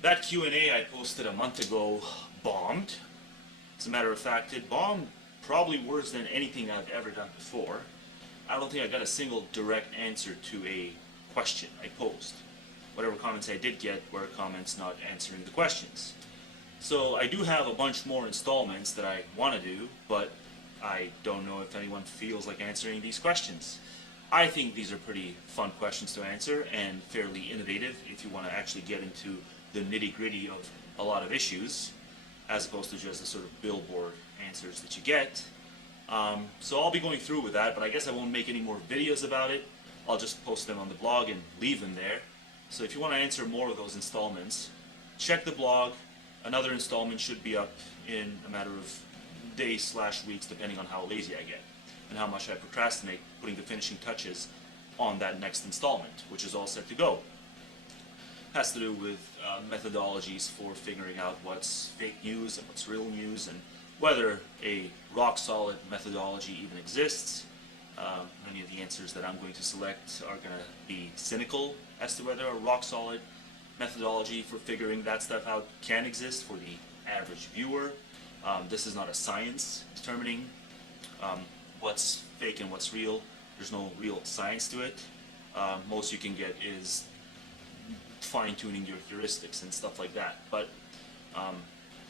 That Q&A I posted a month ago bombed. As a matter of fact, it bombed probably worse than anything I've ever done before. I don't think I got a single direct answer to a question I posed. Whatever comments I did get were comments not answering the questions. So I do have a bunch more installments that I want to do, but I don't know if anyone feels like answering these questions. I think these are pretty fun questions to answer and fairly innovative if you want to actually get into the nitty-gritty of a lot of issues, as opposed to just the sort of billboard answers that you get. So I'll be going through with that, but I guess I won't make any more videos about it. I'll just post them on the blog and leave them there. So if you want to answer more of those installments, check the blog. Another installment should be up in a matter of days/weeks, depending on how lazy I get and how much I procrastinate putting the finishing touches on that next installment, which is all set to go. Has to do with methodologies for figuring out what's fake news and what's real news, and whether a rock-solid methodology even exists. Many of the answers that I'm going to select are going to be cynical as to whether a rock-solid methodology for figuring that stuff out can exist for the average viewer. This is not a science determining what's fake and what's real. There's no real science to it. Most you can get is fine-tuning your heuristics and stuff like that. But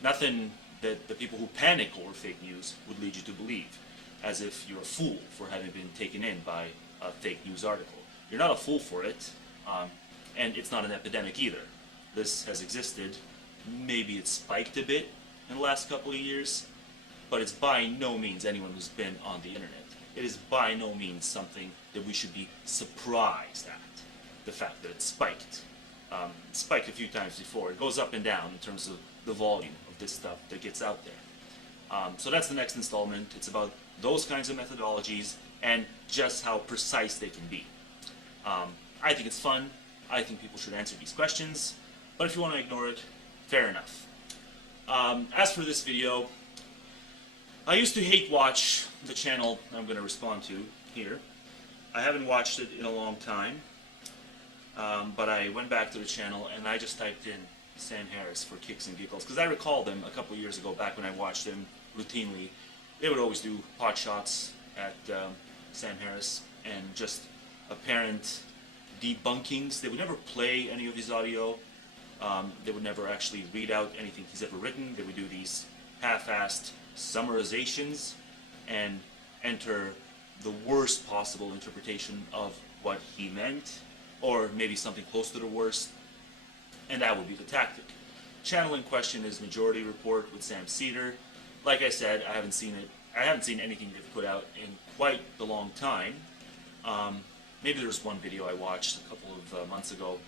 nothing that the people who panic over fake news would lead you to believe, as if you're a fool for having been taken in by a fake news article. You're not a fool for it, and it's not an epidemic either. This has existed. Maybe it's spiked a bit in the last couple of years, but it's by no means anyone who's been on the internet. It is by no means something that we should be surprised at, the fact that it spiked. It spiked a few times before. It goes up and down in terms of the volume of this stuff that gets out there. So that's the next installment. It's about those kinds of methodologies and just how precise they can be. I think it's fun. I think people should answer these questions. But if you want to ignore it, fair enough. As for this video, I used to hate watch the channel I'm going to respond to here. I haven't watched it in a long time, but I went back to the channel and I just typed in Sam Harris for kicks and giggles, because I recall them a couple years ago back when I watched them routinely. They would always do pot shots at Sam Harris and just apparent debunkings. They would never play any of his audio. They would never actually read out anything he's ever written. They would do these half-assed summarizations and enter the worst possible interpretation of what he meant, or maybe something close to the worst, and that would be the tactic. Channel in question is Majority Report with Sam Seder. Like I said, I haven't seen it. I haven't seen anything they've put out in quite the long time. Maybe there was one video I watched a couple of months ago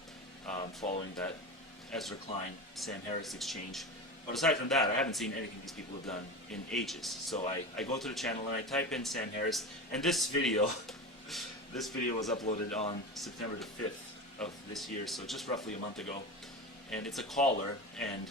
following that Ezra Klein Sam Harris exchange. But aside from that, I haven't seen anything these people have done in ages. So I go to the channel and I type in Sam Harris, and this video this video was uploaded on September the 5th of this year, so just roughly a month ago. And it's a caller, and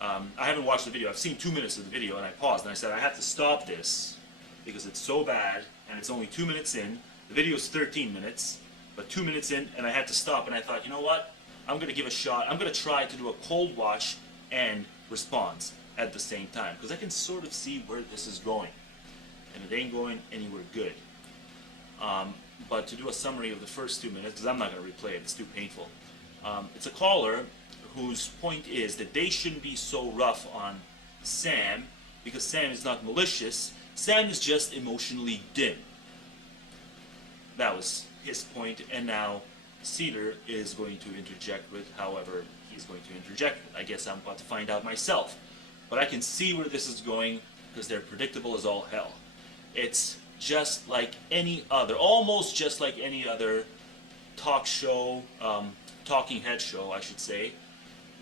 I haven't watched the video. I've seen 2 minutes of the video, and I paused and I said I have to stop this because it's so bad, and it's only 2 minutes in. The video is 13 minutes, but 2 minutes in, and I had to stop, and I thought, you know what? I'm going to give a shot. I'm going to try to do a cold watch and response at the same time, because I can sort of see where this is going, and it ain't going anywhere good. But to do a summary of the first 2 minutes, because I'm not going to replay it, it's too painful. It's a caller whose point is that they shouldn't be so rough on Sam, because Sam is not malicious. Sam is just emotionally dim. That was his point, and now Seder is going to interject with however he's going to interject with. I guess I'm about to find out myself. But I can see where this is going, because they're predictable as all hell. It's just like any other, almost just like any other talk show, talking head show, I should say,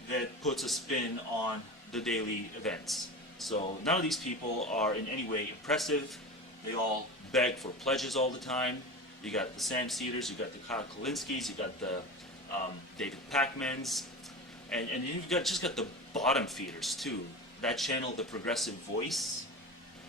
that puts a spin on the daily events. So none of these people are in any way impressive. They all beg for pledges all the time. You got the Sam Seders, you got the Kyle Kalinskis, you got the David Pacmans, and you've just got the bottom feeders too. That channel, The Progressive Voice.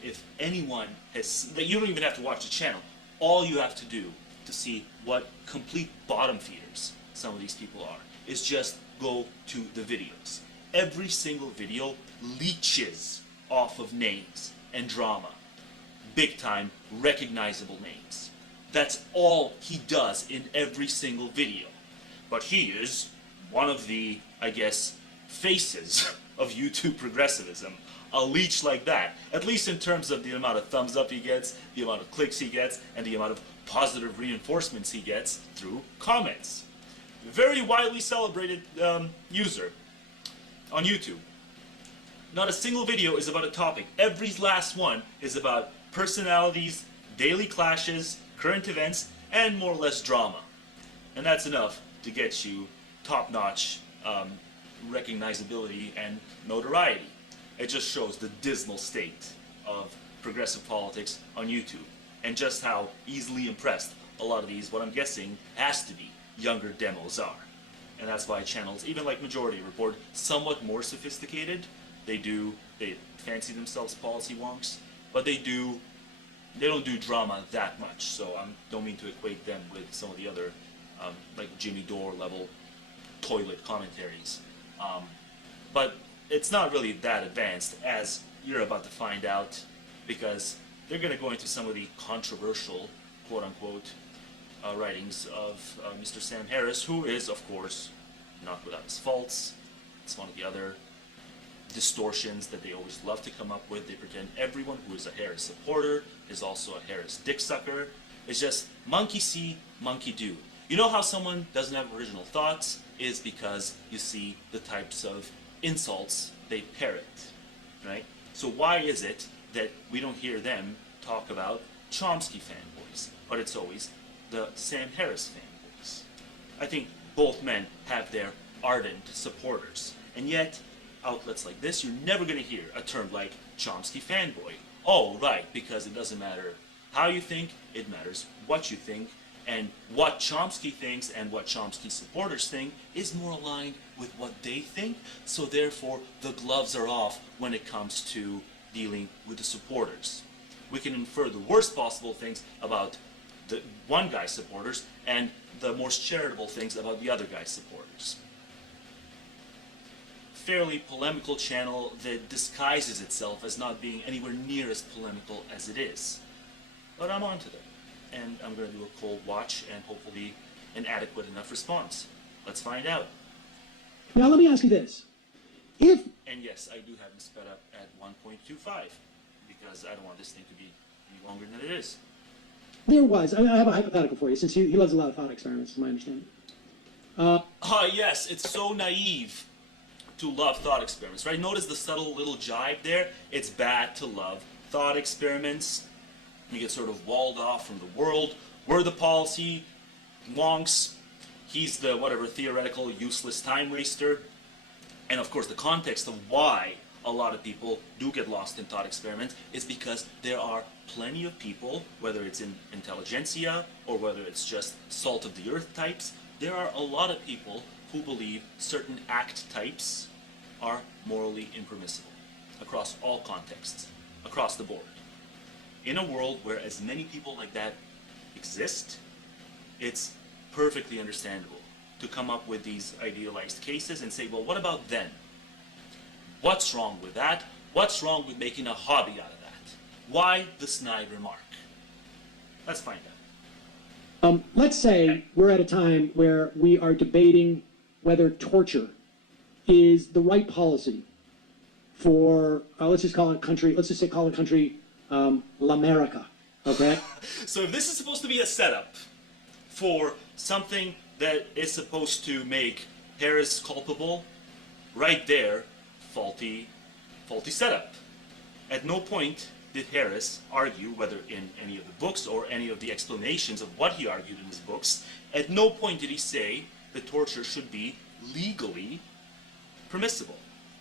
If anyone has, you don't even have to watch the channel. All you have to do to see what complete bottom feeders some of these people are is just go to the videos. Every single video leeches off of names and drama. Big time, recognizable names. That's all he does in every single video. But he is one of the, I guess, faces of YouTube progressivism. A leech like that, at least in terms of the amount of thumbs up he gets, the amount of clicks he gets, and the amount of positive reinforcements he gets through comments. Very widely celebrated user on YouTube. Not a single video is about a topic. Every last one is about personalities, daily clashes, current events, and more or less drama. And that's enough to get you top-notch recognizability and notoriety. It just shows the dismal state of progressive politics on YouTube, and just how easily impressed a lot of these, what I'm guessing, has to be, younger demos are. And that's why channels, even like Majority Report, somewhat more sophisticated. They fancy themselves policy wonks, but they don't do drama that much, so I don't mean to equate them with some of the other, like Jimmy Dore level toilet commentaries. But it's not really that advanced, as you're about to find out, because they're going to go into some of the controversial, quote-unquote, writings of Mr. Sam Harris, who is, of course, not without his faults. It's one of the other distortions that they always love to come up with. They pretend everyone who is a Harris supporter is also a Harris dick sucker. It's just monkey see, monkey do. You know how someone doesn't have original thoughts is because you see the types of insults they parrot, right? So why is it that we don't hear them talk about Chomsky fanboys, but it's always the Sam Harris fanboys? I think both men have their ardent supporters, and yet outlets like this, you're never going to hear a term like Chomsky fanboy. Oh, right, because it doesn't matter how you think, it matters what you think, and what Chomsky thinks and what Chomsky supporters think is more aligned with what they think, so therefore the gloves are off when it comes to dealing with the supporters. We can infer the worst possible things about the one guy's supporters and the most charitable things about the other guy's supporters. Fairly polemical channel that disguises itself as not being anywhere near as polemical as it is. But I'm on to them, and I'm going to do a cold watch and hopefully an adequate enough response. Let's find out. Now let me ask you this. And yes, I do have him sped up at 1.25 because I don't want this thing to be any longer than it is. There was, I have a hypothetical for you, since he loves a lot of thought experiments, is my understanding. Yes, it's so naive to love thought experiments, right? Notice the subtle little jibe there. It's bad to love thought experiments. You get sort of walled off from the world. We're the policy wonks. He's the whatever theoretical useless time waster. And of course the context of why a lot of people do get lost in thought experiments is because there are plenty of people, whether it's in intelligentsia or whether it's just salt of the earth types, there are a lot of people who believe certain act types are morally impermissible across all contexts, across the board. In a world where as many people like that exist, it's perfectly understandable to come up with these idealized cases and say, well, what about then? What's wrong with that? What's wrong with making a hobby out of that? Why the snide remark? Let's find out. Let's say we're at a time where we are debating whether torture is the right policy for, let's just call it country, L'America, okay? So if this is supposed to be a setup for something that is supposed to make Harris culpable, right there, faulty setup. At no point did Harris argue, whether in any of the books or any of the explanations of what he argued in his books, at no point did he say that torture should be legally permissible,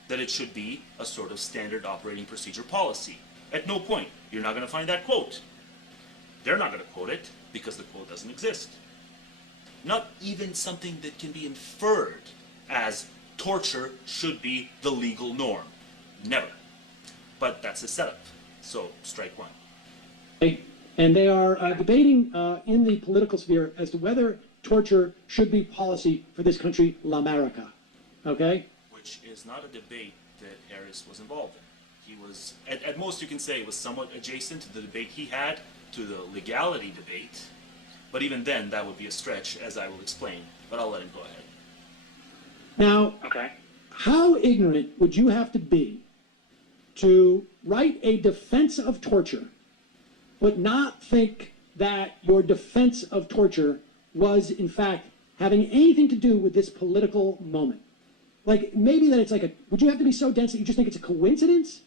that it should be a sort of standard operating procedure policy. At no point. You're not going to find that quote. They're not going to quote it because the quote doesn't exist. Not even something that can be inferred as torture should be the legal norm. Never. But that's a setup. So, strike one. And they are debating in the political sphere as to whether torture should be policy for this country, L'America. Okay? Which is not a debate that Harris was involved in. He was, at most you can say, it was somewhat adjacent to the debate he had, to the legality debate. But even then, that would be a stretch, as I will explain. But I'll let him go ahead. Now, Okay. how ignorant would you have to be to write a defense of torture, but not think that your defense of torture was, in fact, having anything to do with this political moment? Like, maybe that it's like a, would you have to be so dense that you just think it's a coincidence?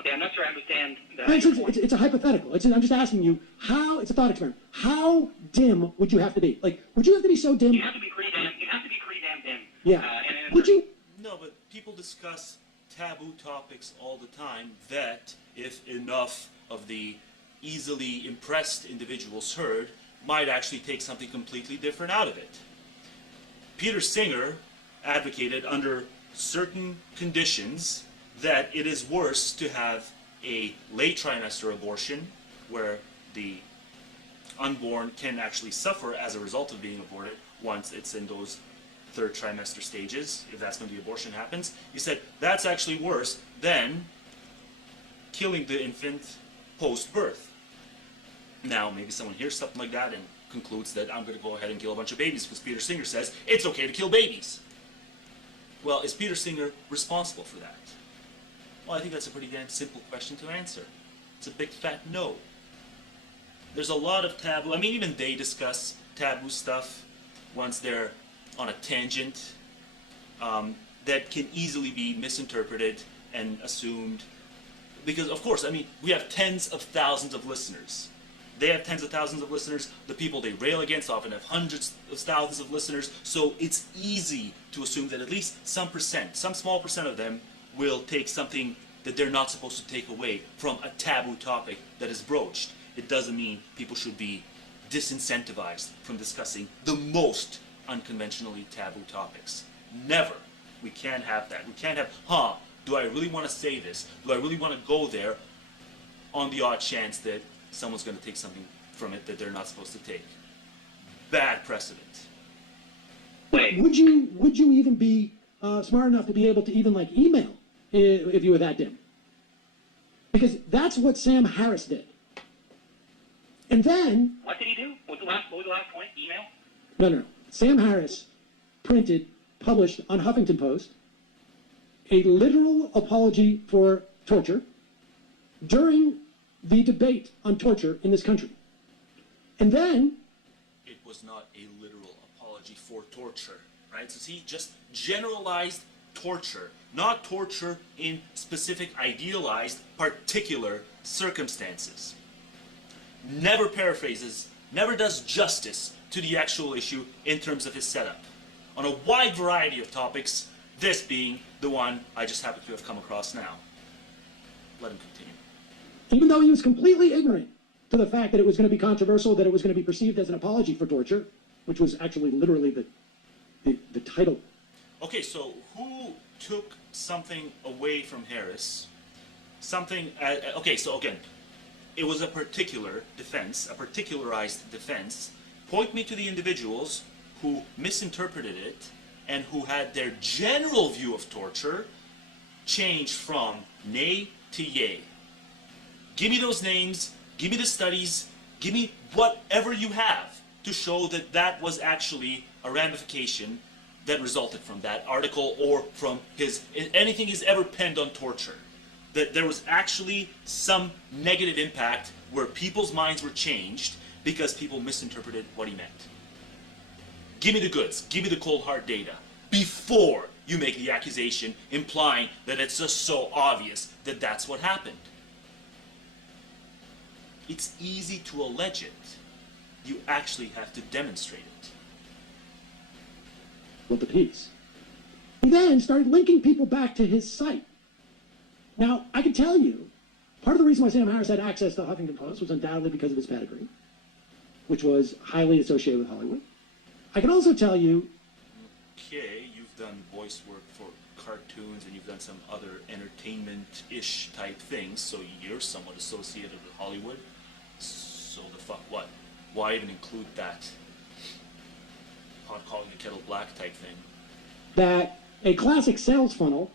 Okay, I'm not sure I understand that. It's a hypothetical. I'm just asking you, how, it's a thought experiment. How dim would you have to be? Like, would you have to be so dim? You have to be pretty damn dim. Yeah. And Would you? No, but people discuss taboo topics all the time that, if enough of the easily impressed individuals heard, might actually take something completely different out of it. Peter Singer advocated under certain conditions that it is worse to have a late trimester abortion where the unborn can actually suffer as a result of being aborted once it's in those third trimester stages, if that's when the abortion happens. He said that's actually worse than killing the infant post-birth. Now, maybe someone hears something like that and concludes that I'm going to go ahead and kill a bunch of babies because Peter Singer says it's okay to kill babies. Well, is Peter Singer responsible for that? Well, I think that's a pretty damn simple question to answer. It's a big fat no. There's a lot of taboo. I mean, even they discuss taboo stuff once they're on a tangent that can easily be misinterpreted and assumed. Because, of course, I mean, we have tens of thousands of listeners. They have tens of thousands of listeners. The people they rail against often have hundreds of thousands of listeners. So it's easy to assume that at least some small percent of them will take something that they're not supposed to take away from a taboo topic that is broached. It doesn't mean people should be disincentivized from discussing the most unconventionally taboo topics. Never. We can't have that. We can't have, do I really want to say this? Do I really want to go there on the odd chance that someone's going to take something from it that they're not supposed to take? Bad precedent. Wait. Would you even be smart enough to be able to even like email if you were that dim? Because that's what Sam Harris did. And then... What did he do? What was the last point? Email? No. Sam Harris published on Huffington Post a literal apology for torture during the debate on torture in this country. And then... It was not a literal apology for torture, right? So see, just generalized torture, not torture in specific idealized particular circumstances. Never paraphrases, never does justice to the actual issue in terms of his setup. On a wide variety of topics, this being the one I just happen to have come across now. Let him continue. Even though he was completely ignorant to the fact that it was going to be controversial, that it was going to be perceived as an apology for torture, which was actually literally the title. Okay, so who took something away from Harris? Something, okay, so again, it was a particular defense, a particularized defense. Point me to the individuals who misinterpreted it and who had their general view of torture changed from nay to yay. Give me those names, give me the studies, give me whatever you have to show that that was actually a ramification that resulted from that article or from anything he's ever penned on torture. That there was actually some negative impact where people's minds were changed because people misinterpreted what he meant. Give me the goods, give me the cold hard data before you make the accusation implying that it's just so obvious that that's what happened. It's easy to allege it. You actually have to demonstrate it. With the piece. He then started linking people back to his site. Now, I can tell you, part of the reason why Sam Harris had access to Huffington Post was undoubtedly because of his pedigree, which was highly associated with Hollywood. I can also tell you... Okay, you've done voice work for cartoons and you've done some other entertainment-ish type things, so you're somewhat associated with Hollywood. So the fuck what? Why even include that? Pot calling the kettle black type thing. that a classic sales funnel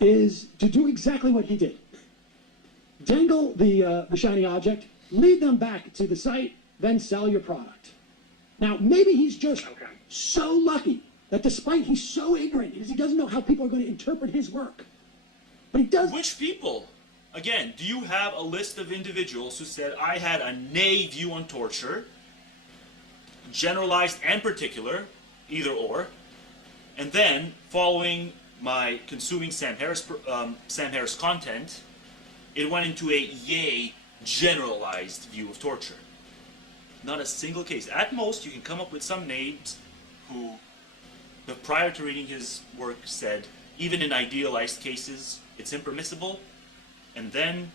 is to do exactly what he did. Dangle the shiny object, lead them back to the site, then sell your product. Now, maybe he's just so lucky that despite he's so ignorant, because he doesn't know how people are going to interpret his work, but he does. Which people? Again, do you have a list of individuals who said, I had a nay view on torture, generalized and particular, either or, and then, following my consuming Sam Harris content, it went into a yay generalized view of torture. Not a single case. At most, you can come up with some names who, prior to reading his work, said, even in idealized cases, it's impermissible, and then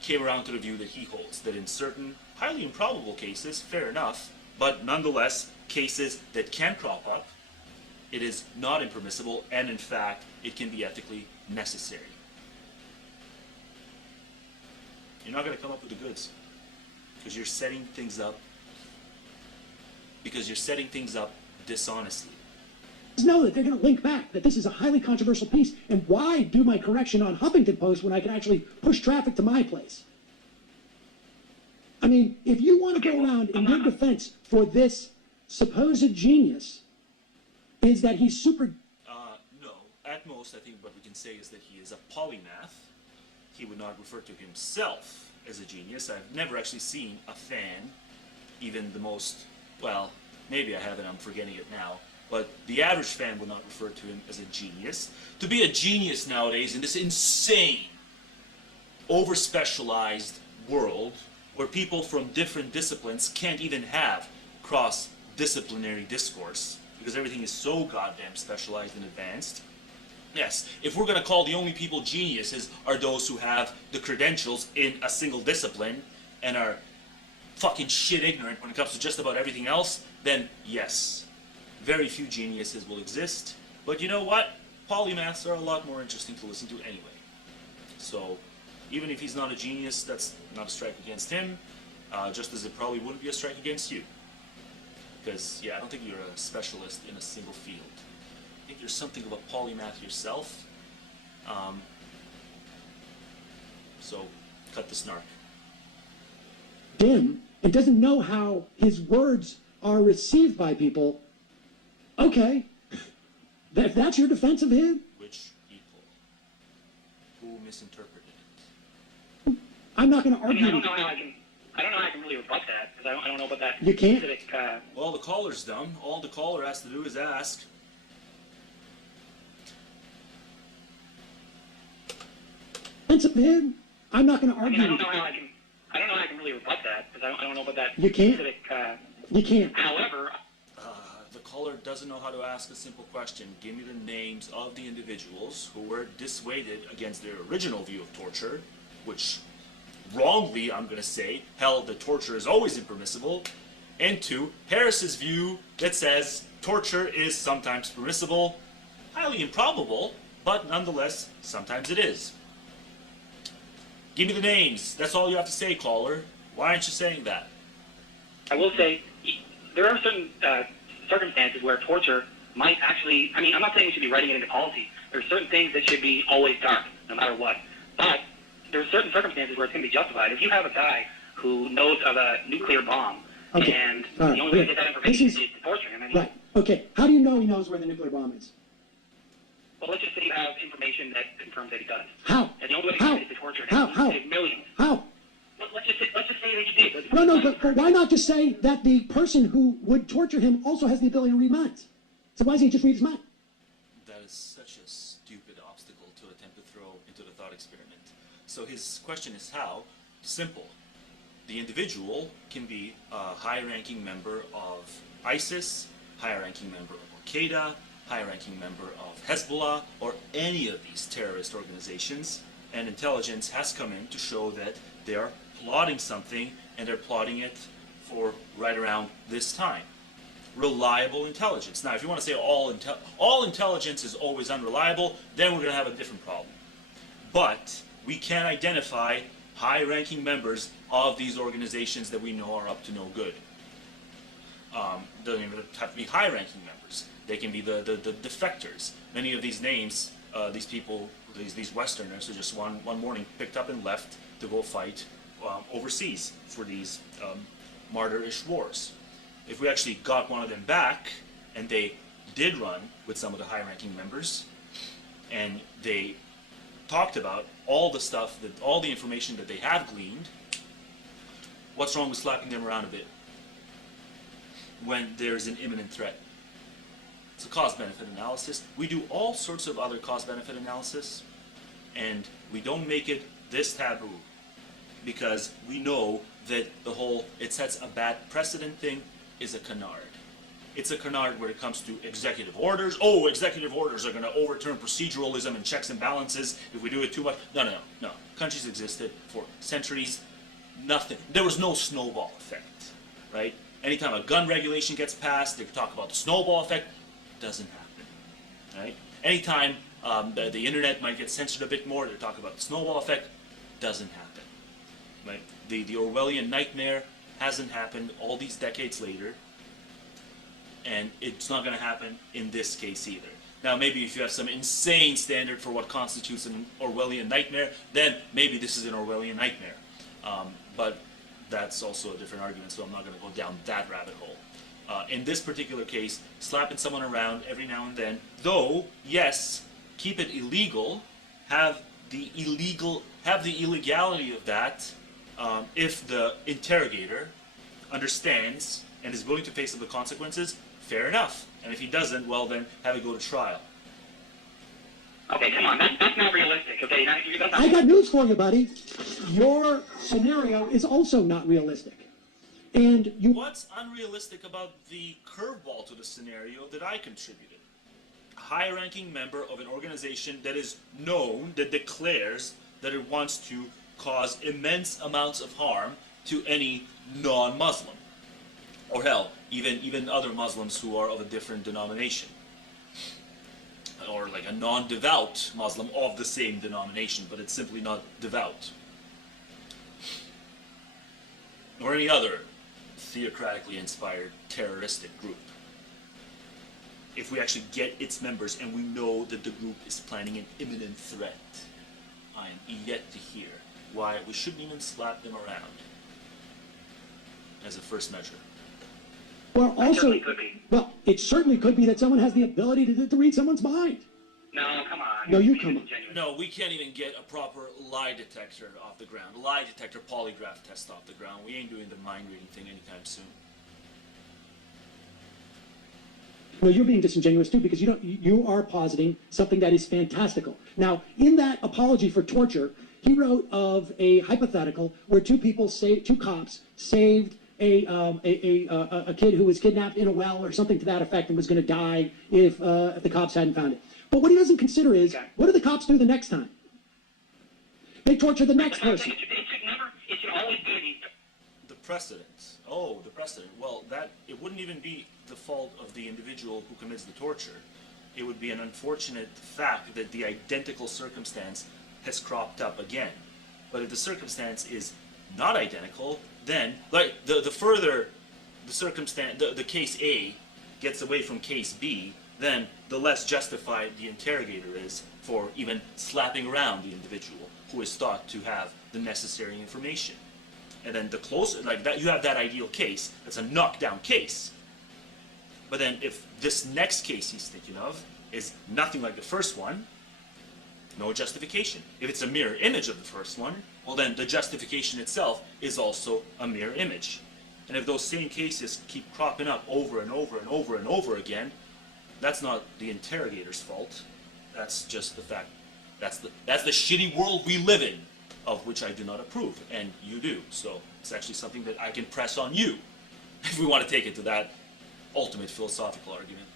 came around to the view that he holds, that in certain highly improbable cases, fair enough, but nonetheless, cases that can crop up, it is not impermissible, and in fact, it can be ethically necessary. You're not going to come up with the goods, because you're setting things up dishonestly. Know that they're going to link back, that this is a highly controversial piece, and why do my correction on Huffington Post when I can actually push traffic to my place? I mean, if you want to go around in your defense for this supposed genius, is that he's super... No. At most, I think what we can say is that he is a polymath. He would not refer to himself as a genius. I've never actually seen a fan, even the most... Well, maybe I haven't, I'm forgetting it now. But the average fan would not refer to him as a genius. To be a genius nowadays in this insane, over-specialized world where people from different disciplines can't even have cross-disciplinary discourse because everything is so goddamn specialized and advanced. Yes, if we're going to call the only people geniuses are those who have the credentials in a single discipline and are fucking shit ignorant when it comes to just about everything else, then yes. Very few geniuses will exist, but you know what? Polymaths are a lot more interesting to listen to anyway. So, even if he's not a genius, that's not a strike against him, just as it probably wouldn't be a strike against you. Because, yeah, I don't think you're a specialist in a single field. I think you're something of a polymath yourself. So, cut the snark. Dim and doesn't know how his words are received by people. Okay, if that's your defense of him. Which people? Who misinterpreted it? I'm not going to argue. I don't know how I can really rebut that, because I don't know about that You can't? specific... Well, the caller's dumb. All the caller has to do is ask. Defense of him. I'm not going to argue. I don't know how I can really rebut that, because I don't know about that You can't? specific... You can't. However... The caller doesn't know how to ask a simple question. Give me the names of the individuals who were dissuaded against their original view of torture, which wrongly, I'm going to say, held that torture is always impermissible, and to Harris's view that says torture is sometimes permissible, highly improbable, but nonetheless, sometimes it is. Give me the names. That's all you have to say, caller. Why aren't you saying that? I will say, there are certain circumstances where torture might actually, I mean, I'm not saying we should be writing it into policy. There are certain things that should be always dark, no matter what. But there are certain circumstances where it's going to be justified. If you have a guy who knows of a nuclear bomb, and the only way to get that information is to torture him. I mean, right. Okay. How do you know he knows where the nuclear bomb is? Well, let's just say you have information that confirms that he does. How? And the only way to How? get it is to torture him. How? It's millions. How? Let's just say that he did. No, but why not just say that the person who would torture him also has the ability to read minds? So why doesn't he just read his mind? That is such a stupid obstacle to attempt to throw into the thought experiment. So his question is how? Simple. The individual can be a high-ranking member of ISIS, high-ranking member of Al-Qaeda, high-ranking member of Hezbollah, or any of these terrorist organizations, and intelligence has come in to show that they are plotting something, and they're plotting it for right around this time. Reliable intelligence. Now, if you want to say all intelligence is always unreliable, then we're going to have a different problem. But we can identify high-ranking members of these organizations that we know are up to no good. Doesn't even have to be high-ranking members. They can be the defectors. Many of these names, these people, these Westerners, are just one morning picked up and left to go fight overseas for these martyr-ish wars. If we actually got one of them back, and they did run with some of the high-ranking members, and they talked about all the stuff, all the information that they have gleaned, what's wrong with slapping them around a bit when there's an imminent threat? It's a cost-benefit analysis. We do all sorts of other cost-benefit analysis, and we don't make it this taboo because we know that the whole "it sets a bad precedent" thing is a canard. It's a canard when it comes to executive orders. Oh, executive orders are going to overturn proceduralism and checks and balances if we do it too much. No. Countries existed for centuries. Nothing. There was no snowball effect, right? Anytime a gun regulation gets passed, they talk about the snowball effect. Doesn't happen, right? Anytime the internet might get censored a bit more, they talk about the snowball effect. Doesn't happen, right? The Orwellian nightmare hasn't happened all these decades later, and it's not going to happen in this case either. Now, maybe if you have some insane standard for what constitutes an Orwellian nightmare, then maybe this is an Orwellian nightmare. But that's also a different argument, so I'm not going to go down that rabbit hole. In this particular case, slapping someone around every now and then, though, yes, keep it illegal, have the illegality of that if the interrogator understands and is willing to face the consequences, fair enough. And if he doesn't, well then, have it go to trial. Okay, come on, that's not realistic. Okay, that's not I got news for you, buddy. Your scenario is also not realistic. And you... What's unrealistic about the curveball to the scenario that I contributed? A high-ranking member of an organization that is known, that declares that it wants to cause immense amounts of harm to any non-Muslim. Or hell, even other Muslims who are of a different denomination. Or like a non-devout Muslim of the same denomination, but it's simply not devout. Or any other theocratically inspired terroristic group. If we actually get its members and we know that the group is planning an imminent threat, I am yet to hear why we shouldn't even slap them around as a first measure. Well, also, It could be. well, it certainly could be that someone has the ability to read someone's mind. No, come on. No, you You're come on. disingenuous. No, we can't even get a proper lie detector off the ground. A lie detector polygraph test off the ground. We ain't doing the mind reading thing anytime soon. No, you're being disingenuous too, because you are positing something that is fantastical. Now, in that apology for torture, he wrote of a hypothetical where two cops saved a kid who was kidnapped in a well or something to that effect and was going to die if the cops hadn't found it. But what he doesn't consider is, what do the cops do the next time? They torture the next person. It should always be The precedent. Oh, the precedent. Well, it wouldn't even be the fault of the individual who commits the torture. It would be an unfortunate fact that the identical circumstance has cropped up again. But if the circumstance is not identical, then, like, the further the circumstance, the case A gets away from case B, then the less justified the interrogator is for even slapping around the individual who is thought to have the necessary information. And then the closer, like that, you have that ideal case, that's a knockdown case. But then if this next case he's thinking of is nothing like the first one, no justification. If it's a mirror image of the first one, well then the justification itself is also a mirror image. And if those same cases keep cropping up over and over and over and over again, that's not the interrogator's fault. That's just the fact. That's the shitty world we live in, of which I do not approve, and you do. So it's actually something that I can press on you, if we want to take it to that ultimate philosophical argument.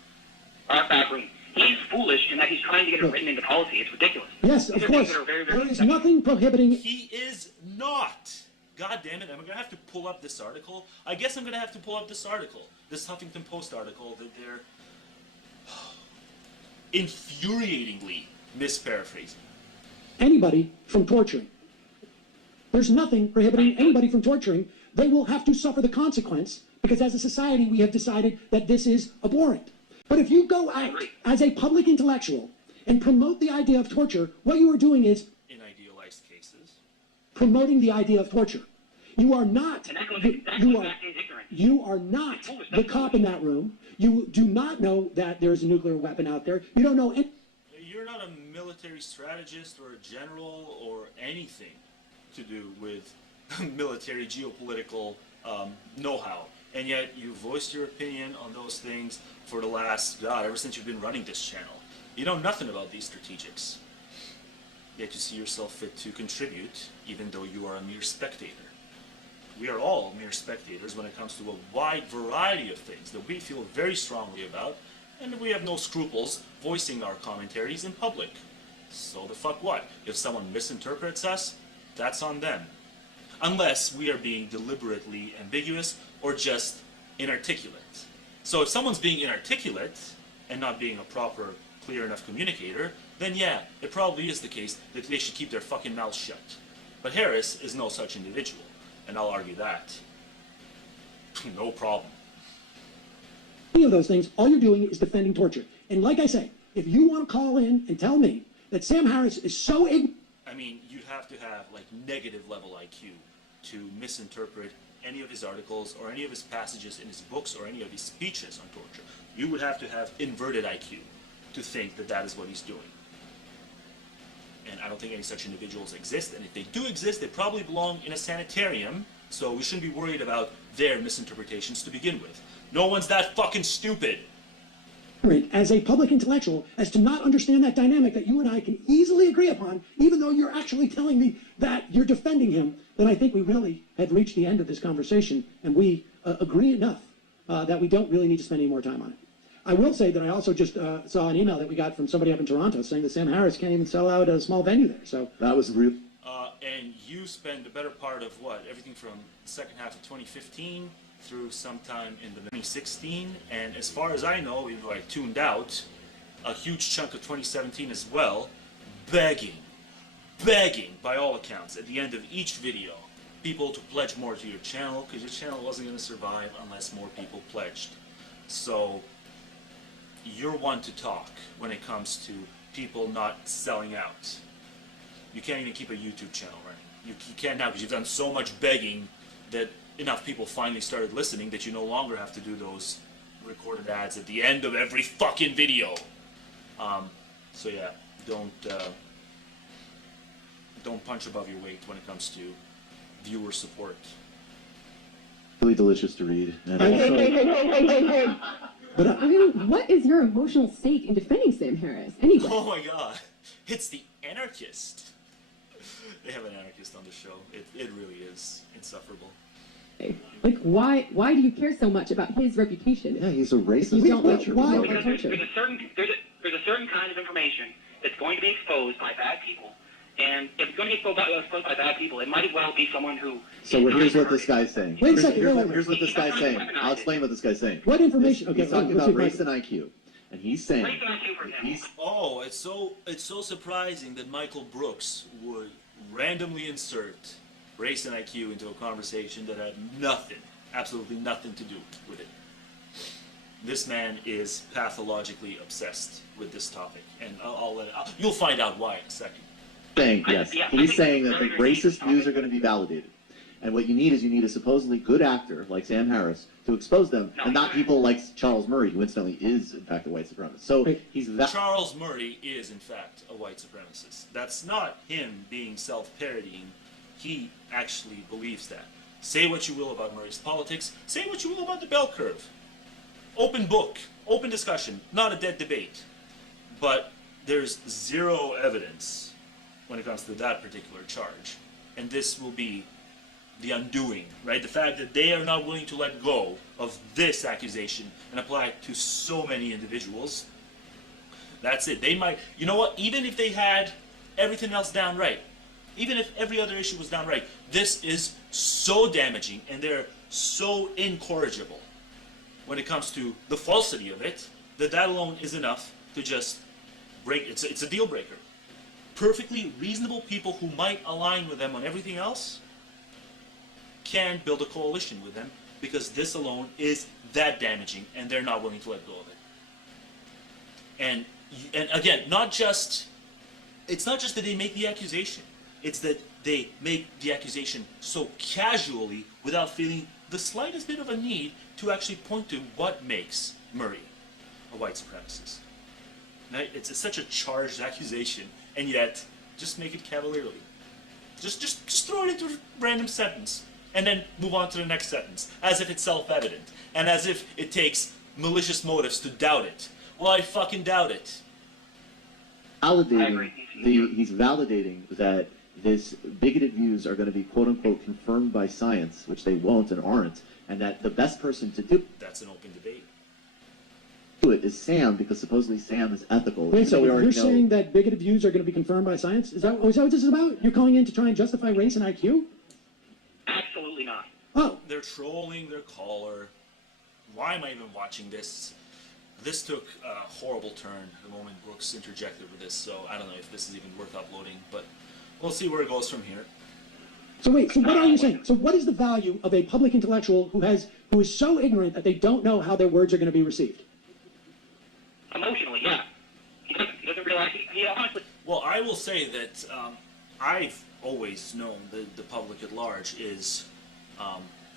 He's foolish in that he's trying to get it written into policy. It's ridiculous. Yes, of These are course. things that are very, very There is acceptable. nothing prohibiting... He is not. God damn it, I'm going to have to pull up this article. I guess I'm going to have to pull up this article, this Huffington Post article that they're infuriatingly misparaphrasing. anybody from torturing. There's nothing prohibiting anybody from torturing. They will have to suffer the consequence because as a society we have decided that this is abhorrent. But if you go out as a public intellectual and promote the idea of torture, what you are doing is In idealized cases. promoting the idea of torture. You are not. And that goes You back to ignorance. you are not the cop in that room. You do not know that there's a nuclear weapon out there. You don't know. You're not a military strategist or a general or anything to do with military geopolitical know-how. And yet you voiced your opinion on those things for the last, God, ever since you've been running this channel. You know nothing about these strategics. Yet you see yourself fit to contribute, even though you are a mere spectator. We are all mere spectators when it comes to a wide variety of things that we feel very strongly about, and we have no scruples voicing our commentaries in public. So the fuck what? If someone misinterprets us, that's on them. Unless we are being deliberately ambiguous or just inarticulate. So if someone's being inarticulate and not being a proper, clear enough communicator, then yeah, it probably is the case that they should keep their fucking mouths shut. But Harris is no such individual, and I'll argue that. No problem. Any of those things, all you're doing is defending torture. And like I say, if you want to call in and tell me that Sam Harris is so ignorant. I mean, you'd have to have like negative level IQ to misinterpret any of his articles or any of his passages in his books or any of his speeches on torture. You would have to have inverted IQ to think that that is what he's doing. And I don't think any such individuals exist, and if they do exist, they probably belong in a sanitarium, so we shouldn't be worried about their misinterpretations to begin with. No one's that fucking stupid. As a public intellectual, as to not understand that dynamic that you and I can easily agree upon, even though you're actually telling me that you're defending him, then I think we really have reached the end of this conversation, and we agree enough that we don't really need to spend any more time on it. I will say that I also just saw an email that we got from somebody up in Toronto saying that Sam Harris can't even sell out a small venue there. So that was real. And you spend the better part of what? Everything from the second half of 2015 through sometime in the 2016, and as far as I know, even though I tuned out, a huge chunk of 2017 as well, begging by all accounts at the end of each video, people to pledge more to your channel, because your channel wasn't going to survive unless more people pledged. So you're one to talk when it comes to people not selling out. You can't even keep a YouTube channel running. You can't now because you've done so much begging that enough people finally started listening that you no longer have to do those recorded ads at the end of every fucking video. So yeah, don't punch above your weight when it comes to viewer support. Really delicious to read. And Hey. But I mean, what is your emotional stake in defending Sam Harris, anyway? Oh my god, it's the anarchist. They have an anarchist on the show. It really is insufferable. Like, why do you care so much about his reputation? yeah, he's a racist. You don't butcher. why- No, why- There's a certain kind of information that's going to be exposed by bad people, and if it's going to be exposed by bad people, it might as well be someone who. So here's what this guy's saying. Wait a second, Here's what this guy's saying. I'll explain what this guy's saying. What information? Okay, He's talking let's about see, race and IQ, and he's saying Race and IQ, for example. Oh, it's so surprising that Michael Brooks would randomly insert race and IQ into a conversation that had nothing, absolutely nothing to do with it. This man is pathologically obsessed with this topic, and I'll let it. You'll find out why in a second. yes, he's saying that the racist views are going to be validated, and what you need is a supposedly good actor like Sam Harris to expose them, and not people like Charles Murray, who incidentally is in fact a white supremacist. So he's Charles Murray is in fact a white supremacist. That's not him being self-parodying. He actually believes that. Say what you will about Murray's politics. Say what you will about the bell curve. Open book, open discussion, not a dead debate. But there's zero evidence when it comes to that particular charge. And this will be the undoing, right? The fact that they are not willing to let go of this accusation and apply it to so many individuals. That's it. They might, you know what, even if they had everything else down right, even if every other issue was down right, this is so damaging and they're so incorrigible when it comes to the falsity of it, that alone is enough to just break. It's a deal breaker. Perfectly reasonable people who might align with them on everything else can build a coalition with them because this alone is that damaging and they're not willing to let go of it. And again, it's not just that they make the accusation, it's that they make the accusation so casually without feeling the slightest bit of a need to actually point to what makes Murray a white supremacist. Right? It's such a charged accusation, and yet just make it cavalierly. Just throw it into a random sentence, and then move on to the next sentence, as if it's self-evident, and as if it takes malicious motives to doubt it. Well, I fucking doubt it. He's validating that this bigoted views are going to be quote-unquote confirmed by science, which they won't and aren't, and that the best person to do That's an open debate. it is Sam, because supposedly Sam is ethical. Wait, so we you're already know. saying that bigoted views are going to be confirmed by science? Is that what this is about? You're calling in to try and justify race and IQ? Absolutely not. Oh, They're trolling their caller. Why am I even watching this? This took a horrible turn the moment Brooks interjected with this, so I don't know if this is even worth uploading, but we'll see where it goes from here. so wait, so what are you saying? So what is the value of a public intellectual who is so ignorant that they don't know how their words are going to be received? Emotionally, yeah. He doesn't realize, he honestly... Well, I will say that I've always known that the public at large is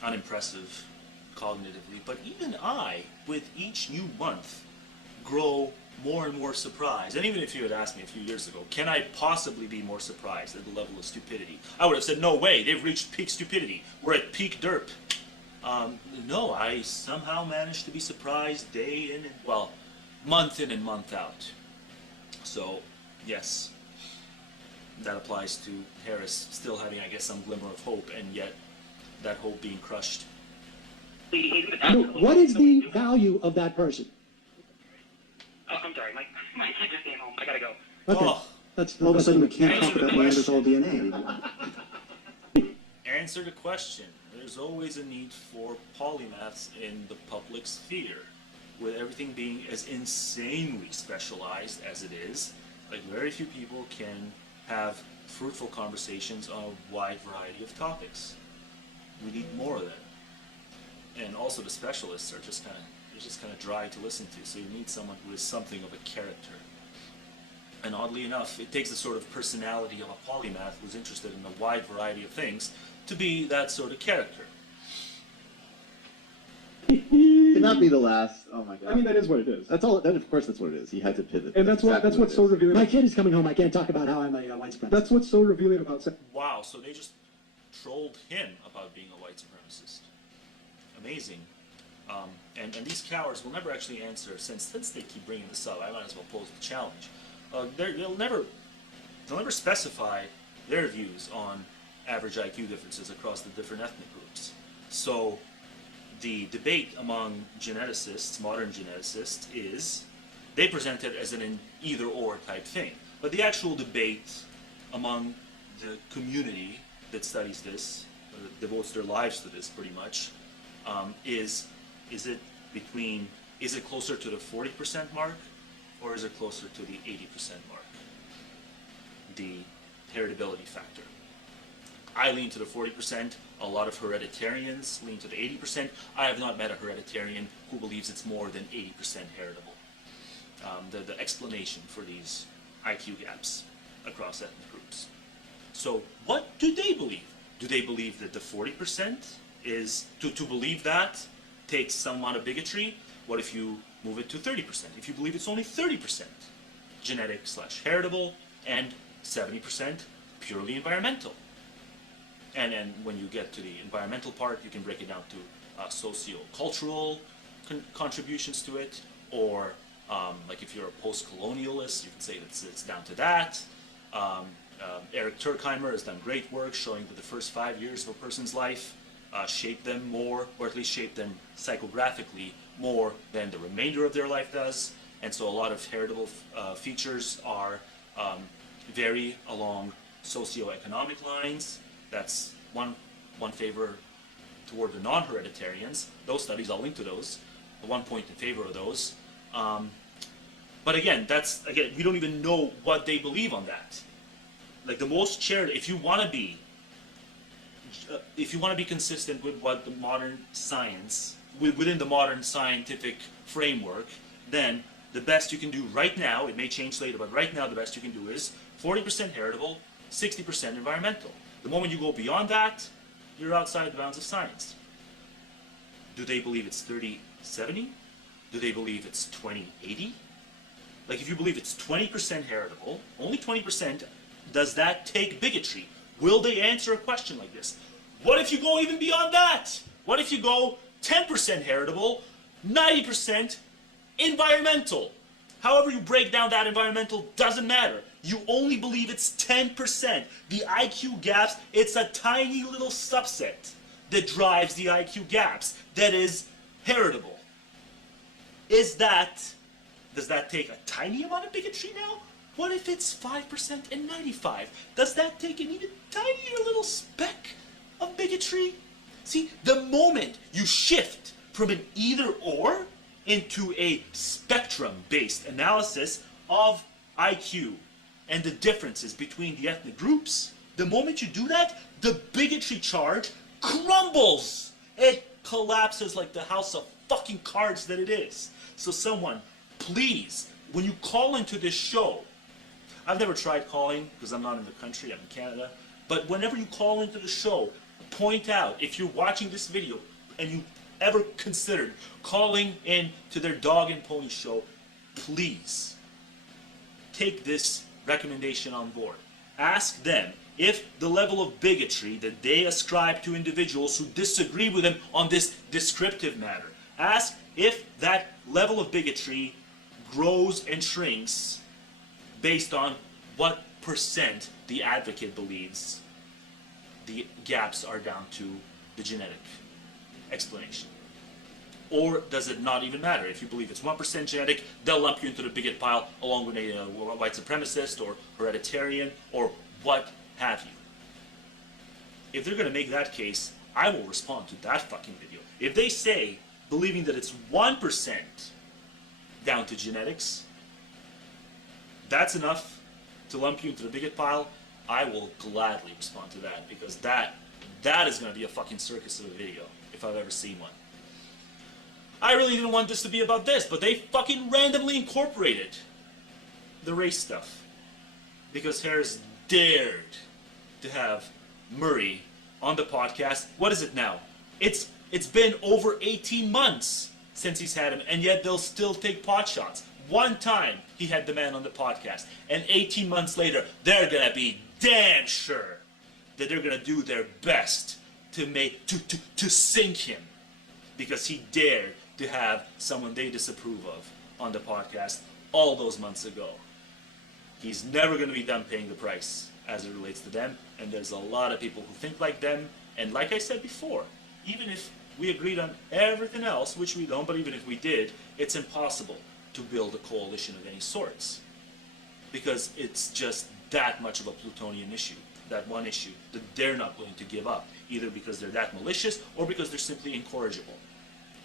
unimpressive cognitively, but even I, with each new month, grow more and more surprised. And even if you had asked me a few years ago, can I possibly be more surprised at the level of stupidity? I would have said, no way, they've reached peak stupidity. We're at peak derp. No, I somehow managed to be surprised day in and, well, month in and month out. So, yes, that applies to Harris still having, I guess, some glimmer of hope, and yet that hope being crushed. What is the value of that person? Oh, I'm sorry, my kid just came home. I gotta go. Okay, Oh. that's All of a sudden, we can't Answer talk the about question. Neanderthal DNA. Answer the question. There's always a need for polymaths in the public sphere. With everything being as insanely specialized as it is, like very few people can have fruitful conversations on a wide variety of topics. We need more of them. And also the specialists are just kind of dry to listen to, so you need someone who is something of a character. And oddly enough, it takes the sort of personality of a polymath who's interested in a wide variety of things to be that sort of character. Cannot be the last. Oh my god. I mean, that is what it is. That's all. That, of course, that's what it is. He had to pivot. And that's exactly what's so it is. revealing. My kid is coming home. I can't talk about how I'm a white supremacist. That's what's so revealing about. Wow, so they just trolled him about being a white supremacist. Amazing. And these cowards will never actually answer, since they keep bringing this up, I might as well pose the challenge. They'll never specify their views on average IQ differences across the different ethnic groups. So the debate among geneticists, modern geneticists, is they present it as an either-or type thing. But the actual debate among the community that studies this, devotes their lives to this pretty much, is it closer to the 40% mark, or is it closer to the 80% mark? The heritability factor. I lean to the 40%. A lot of hereditarians lean to the 80%. I have not met a hereditarian who believes it's more than 80% heritable. The explanation for these IQ gaps across ethnic groups. So what do they believe? Do they believe that the 40% is, to believe that takes some amount of bigotry? What if you move it to 30%? If you believe it's only 30% genetic/heritable and 70% purely environmental. And when you get to the environmental part, you can break it down to socio-cultural contributions to it, or like if you're a post-colonialist, you can say that it's down to that. Eric Turkheimer has done great work showing that the first 5 years of a person's life shape them more, or at least shape them psychographically more than the remainder of their life does. And so a lot of heritable features are vary along socioeconomic lines. That's one favor toward the non-hereditarians. Those studies, I'll link to those. One point in favor of those. But again, we don't even know what they believe on that. Like the most charitable, if you want to be consistent with what the modern science, within the modern scientific framework, then the best you can do right now, it may change later, but right now the best you can do is 40% heritable, 60% environmental. The moment you go beyond that, you're outside the bounds of science. Do they believe it's 30-70? Do they believe it's 20-80? Like, if you believe it's 20% heritable, only 20%, does that take bigotry? Will they answer a question like this? What if you go even beyond that? What if you go 10% heritable, 90% environmental? However you break down that environmental doesn't matter. You only believe it's 10%. The IQ gaps, it's a tiny little subset that drives the IQ gaps that is heritable. Does that take a tiny amount of bigotry now? What if it's 5% and 95? Does that take an even tinier little speck of bigotry? See, the moment you shift from an either-or into a spectrum-based analysis of IQ and the differences between the ethnic groups, the moment you do that, the bigotry charge crumbles. It collapses like the house of fucking cards that it is. So someone, please, when you call into this show, I've never tried calling because I'm not in the country, I'm in Canada, but whenever you call into the show, point out, if you're watching this video and you ever considered calling in to their dog and pony show, please take this recommendation on board. Ask them if the level of bigotry that they ascribe to individuals who disagree with them on this descriptive matter, ask if that level of bigotry grows and shrinks based on what percent the advocate believes the gaps are down to the genetic explanation. Or does it not even matter? If you believe it's 1% genetic, they'll lump you into the bigot pile along with a white supremacist or hereditarian or what have you. If they're going to make that case, I will respond to that fucking video. If they say, believing that it's 1% down to genetics, that's enough to lump you into the bigot pile, I will gladly respond to that, because that is going to be a fucking circus of a video, if I've ever seen one. I really didn't want this to be about this, but they fucking randomly incorporated the race stuff. Because Harris dared to have Murray on the podcast. What is it now? It's been over 18 months since he's had him, and yet they'll still take pot shots. One time he had the man on the podcast, and 18 months later, they're gonna be damn sure that they're gonna do their best to sink him, because he dared to have someone they disapprove of on the podcast all those months ago. He's never gonna be done paying the price as it relates to them, and there's a lot of people who think like them, and like I said before, even if we agreed on everything else, which we don't, but even if we did, it's impossible to build a coalition of any sorts, because it's just that much of a plutonian issue, that one issue that they're not willing to give up, either because they're that malicious or because they're simply incorrigible.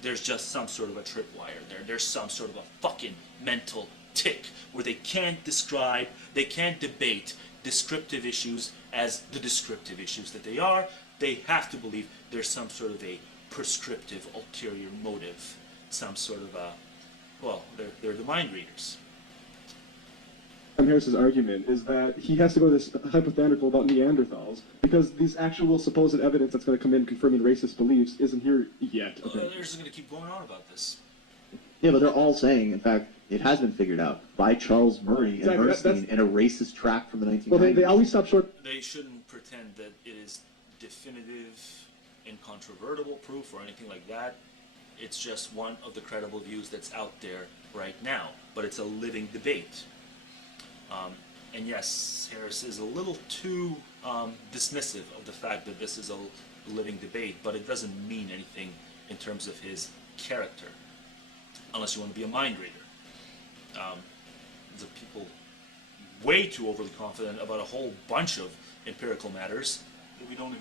There's just some sort of a tripwire there. There's some sort of a fucking mental tick where they can't describe, they can't debate descriptive issues as the descriptive issues that they are. They have to believe there's some sort of a prescriptive ulterior motive, some sort of a, well, they're the mind readers. Harris's argument is that he has to go to this hypothetical about Neanderthals because this actual supposed evidence that's going to come in confirming racist beliefs isn't here yet. They're just going to keep going on about this. Yeah, but they're all saying, in fact, it has been figured out by Charles Murray and Bernstein in a racist tract from the 1990s. Well, they always stop short. They shouldn't pretend that it is definitive, incontrovertible proof or anything like that. It's just one of the credible views that's out there right now, but it's a living debate. And yes, Harris is a little too dismissive of the fact that this is a living debate, but it doesn't mean anything in terms of his character, unless you want to be a mind reader. The people way too overly confident about a whole bunch of empirical matters that we don't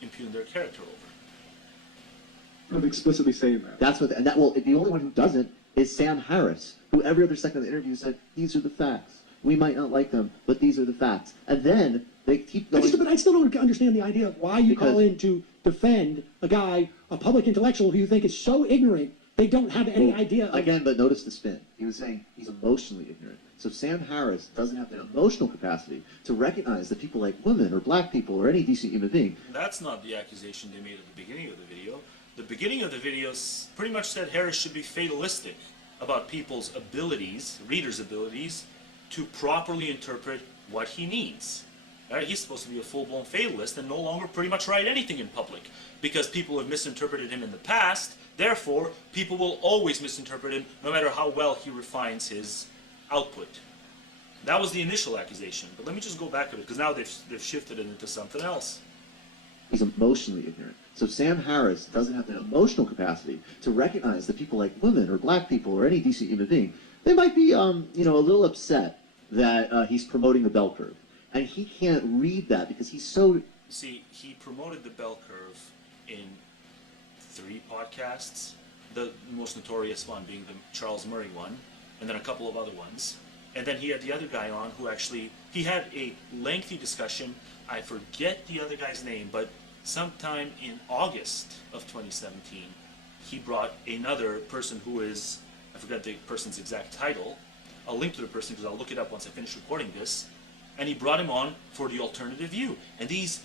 impugn their character over. I'm explicitly saying that. That's what, and that, well, the only one who doesn't is Sam Harris, who every other second of the interview said, these are the facts. We might not like them, but these are the facts. And then they keep going. But I still don't understand the idea of why you call in to defend a guy, a public intellectual who you think is so ignorant They don't have any idea. Again, but notice the spin. He was saying he's emotionally ignorant. So Sam Harris doesn't have the emotional capacity to recognize that people like women or black people or any decent human being. That's not the accusation they made at the beginning of the video. The beginning of the video pretty much said Harris should be fatalistic about people's abilities, readers' abilities, to properly interpret what he needs. Right? He's supposed to be a full-blown fatalist and no longer pretty much write anything in public because people have misinterpreted him in the past. Therefore, people will always misinterpret him no matter how well he refines his output. That was the initial accusation. But let me just go back to it because now they've shifted it into something else. He's emotionally ignorant. So Sam Harris doesn't have the emotional capacity to recognize that people like women or black people or any decent human being, they might be, a little upset that he's promoting the bell curve. And he can't read that because he's so... See, he promoted the bell curve in 3 podcasts, the most notorious one being the Charles Murray one, and then a couple of other ones. And then he had the other guy on who actually, he had a lengthy discussion. I forget the other guy's name, but sometime in August of 2017, he brought another person who is, I forget the person's exact title. I'll link to the person because I'll look it up once I finish recording this. And he brought him on for the alternative view. And these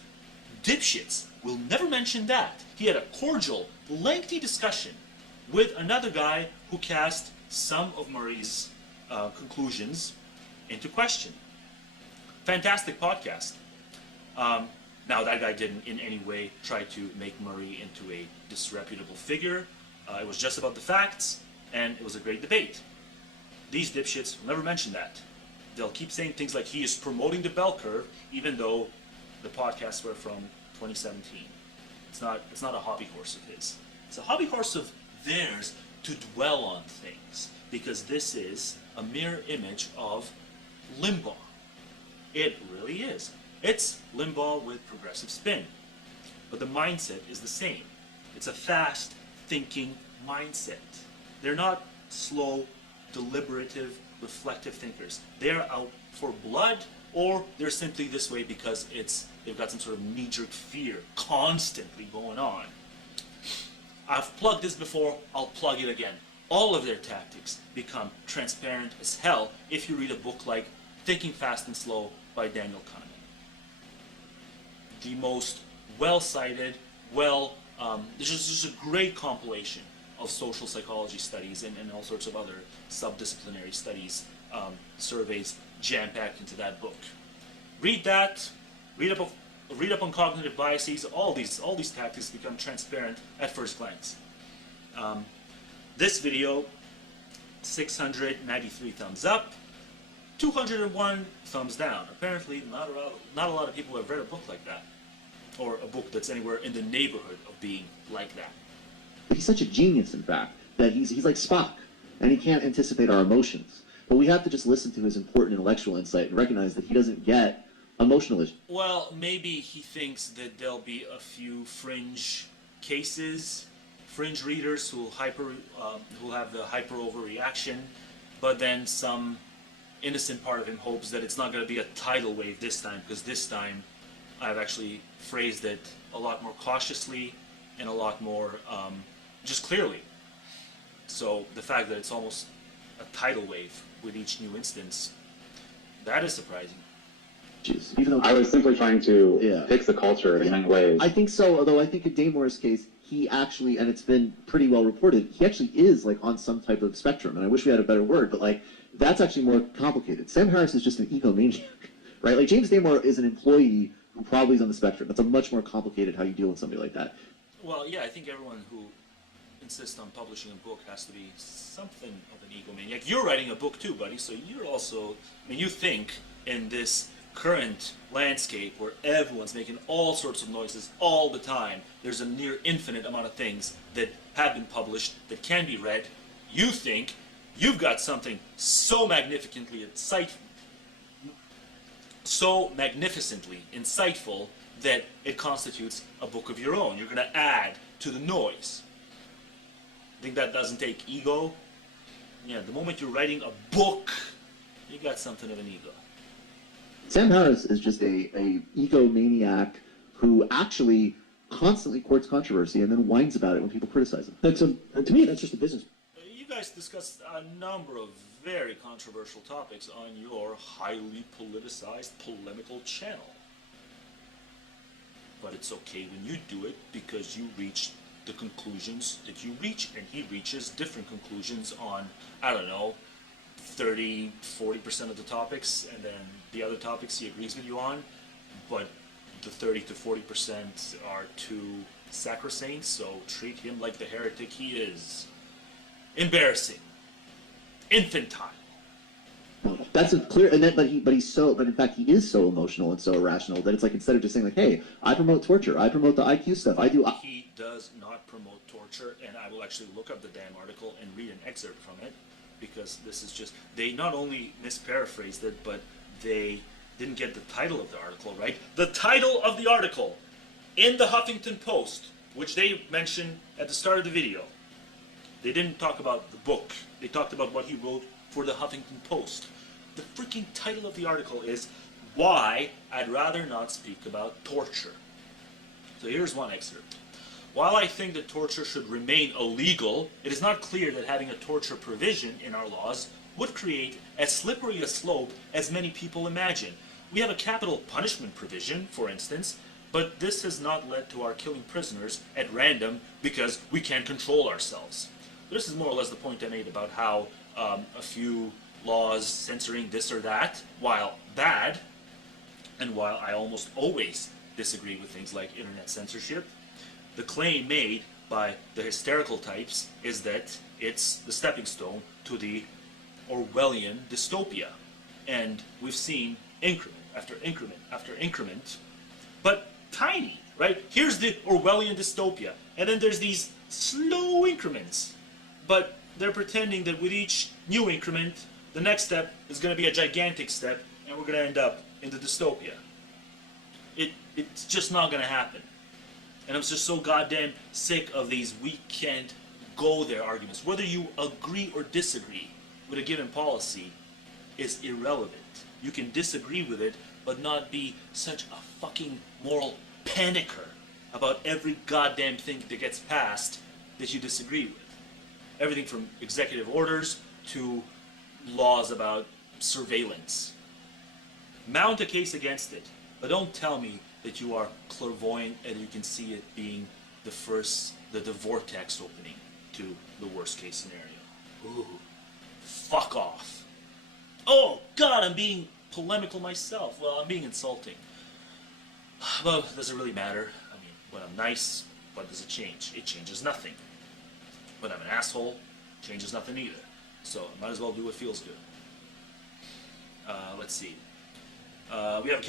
dipshits will never mention that. He had a cordial, lengthy discussion with another guy who cast some of Murray's conclusions into question. Fantastic podcast. Now, that guy didn't in any way try to make Murray into a disreputable figure. It was just about the facts, and it was a great debate. These dipshits will never mention that. They'll keep saying things like he is promoting the bell curve, even though the podcasts were from 2017. It's not a hobby horse of his. It's a hobby horse of theirs to dwell on things, because this is a mirror image of Limbaugh. It really is. It's Limbaugh with progressive spin. But the mindset is the same. It's a fast thinking mindset. They're not slow, deliberative, reflective thinkers. They're out for blood, or they're simply this way because they've got some sort of knee-jerk fear constantly going on. I've plugged this before, I'll plug it again. All of their tactics become transparent as hell if you read a book like Thinking Fast and Slow by Daniel Kahneman. The most well-cited, this is just a great compilation of social psychology studies and all sorts of other subdisciplinary studies, surveys jam-packed into that book. Read that, read up on cognitive biases. All these tactics become transparent at first glance. This video, 693 thumbs up, 201 thumbs down. Apparently, not a lot of people have read a book like that, or a book that's anywhere in the neighborhood of being like that. He's such a genius, in fact, that he's like Spock, and he can't anticipate our emotions. But we have to just listen to his important intellectual insight and recognize that he doesn't get emotional issues. Well, maybe he thinks that there'll be a few fringe cases, fringe readers who'll have the hyper overreaction, but then some innocent part of him hopes that it's not going to be a tidal wave this time, because this time I've actually phrased it a lot more cautiously and a lot more just clearly. So the fact that it's almost a tidal wave with each new instance, that is surprising. Even though I was simply trying to fix the culture in many ways. I think so, although I think in Damore's case, he actually, and it's been pretty well reported, he actually is like on some type of spectrum, and I wish we had a better word, but like, that's actually more complicated. Sam Harris is just an egomaniac, right? Like, James Damore is an employee who probably is on the spectrum. It's a much more complicated how you deal with somebody like that. Well, yeah, I think everyone who insists on publishing a book has to be something of an egomaniac. You're writing a book too, buddy, so you're also, you think in this current landscape where everyone's making all sorts of noises all the time, there's a near infinite amount of things that have been published that can be read. You think you've got something so magnificently insightful that it constitutes a book of your own. You're going to add to the noise. Think that doesn't take ego? Yeah, the moment you're writing a book, you got something of an ego. Sam Harris is just a egomaniac who actually constantly courts controversy and then whines about it when people criticize him. To me, that's just a business. You guys discussed a number of very controversial topics on your highly politicized, polemical channel. But it's okay when you do it because you reach the conclusions that you reach, and he reaches different conclusions on, I don't know, 30, 40% of the topics, and then the other topics he agrees with you on, but the 30 to 40% are too sacrosanct, so treat him like the heretic he is. Embarrassing. Infantile. That's a clear, and then, but in fact he is so emotional and so irrational that it's like, instead of just saying like, hey, I promote torture, I promote the IQ stuff, He does not promote torture, and I will actually look up the damn article and read an excerpt from it, because this is just, they not only misparaphrased it, but they didn't get the title of the article right. The title of the article in the Huffington Post, which they mentioned at the start of the video, they didn't talk about the book, they talked about what he wrote for the Huffington Post. The freaking title of the article is Why I'd Rather Not Speak About Torture. So here's one excerpt. While I think that torture should remain illegal, it is not clear that having a torture provision in our laws would create as slippery a slope as many people imagine. We have a capital punishment provision, for instance, but this has not led to our killing prisoners at random because we can't control ourselves. This is more or less the point I made about how a few laws censoring this or that, while bad, and while I almost always disagree with things like internet censorship, the claim made by the hysterical types is that it's the stepping stone to the Orwellian dystopia. And we've seen increment after increment after increment, but tiny, right? Here's the Orwellian dystopia, and then there's these slow increments, but they're pretending that with each new increment, the next step is going to be a gigantic step, and we're going to end up in the dystopia. It's just not going to happen. And I'm just so goddamn sick of these we can't go there arguments. Whether you agree or disagree with a given policy is irrelevant. You can disagree with it, but not be such a fucking moral panicker about every goddamn thing that gets passed that you disagree with. Everything from executive orders to laws about surveillance. Mount a case against it, but don't tell me that you are clairvoyant and you can see it being the vortex opening to the worst case scenario. Ooh, fuck off. Oh God, I'm being polemical myself. Well, I'm being insulting. Well, does it really matter? I mean, when I'm nice, what does it change? It changes nothing. When I'm an asshole, it changes nothing either. So I might as well do what feels good. Let's see. We have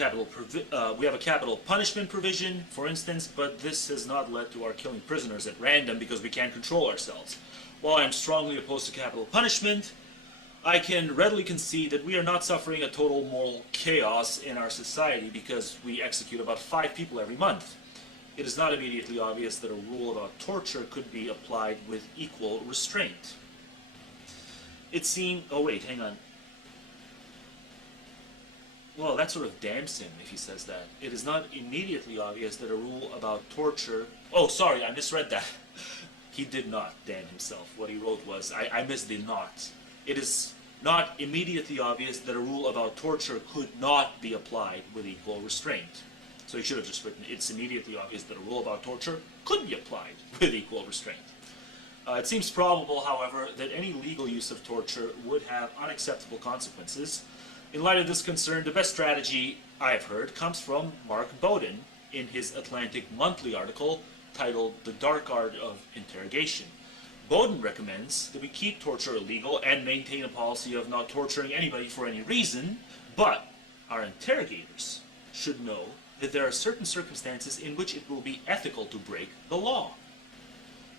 a capital punishment provision, for instance, but this has not led to our killing prisoners at random because we can't control ourselves. While I am strongly opposed to capital punishment, I can readily concede that we are not suffering a total moral chaos in our society because we execute about 5 people every month. It is not immediately obvious that a rule about torture could be applied with equal restraint. It seemed... Oh wait, hang on. Well, that sort of damns him if he says that. It is not immediately obvious that a rule about torture... Oh, sorry, I misread that. He did not damn himself. What he wrote was, I missed the not. It is not immediately obvious that a rule about torture could not be applied with equal restraint. So he should have just written, it's immediately obvious that a rule about torture could be applied with equal restraint. It seems probable, however, that any legal use of torture would have unacceptable consequences. In light of this concern, the best strategy I have heard comes from Mark Bowden in his Atlantic Monthly article titled The Dark Art of Interrogation. Bowden recommends that we keep torture illegal and maintain a policy of not torturing anybody for any reason, but our interrogators should know that there are certain circumstances in which it will be ethical to break the law.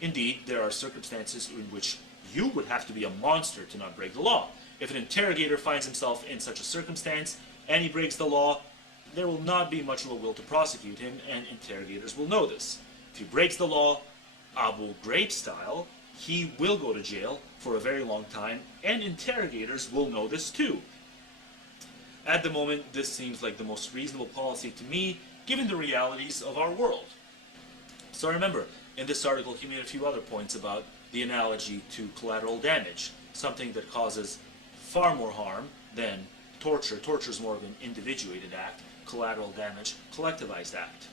Indeed, there are circumstances in which you would have to be a monster to not break the law. If an interrogator finds himself in such a circumstance and he breaks the law, there will not be much of a will to prosecute him, and interrogators will know this. If he breaks the law, Abu Ghraib style, he will go to jail for a very long time, and interrogators will know this too. At the moment, this seems like the most reasonable policy to me, given the realities of our world. So remember, in this article, he made a few other points about the analogy to collateral damage, something that causes far more harm than torture. Torture is more of an individuated act, collateral damage, collectivized act.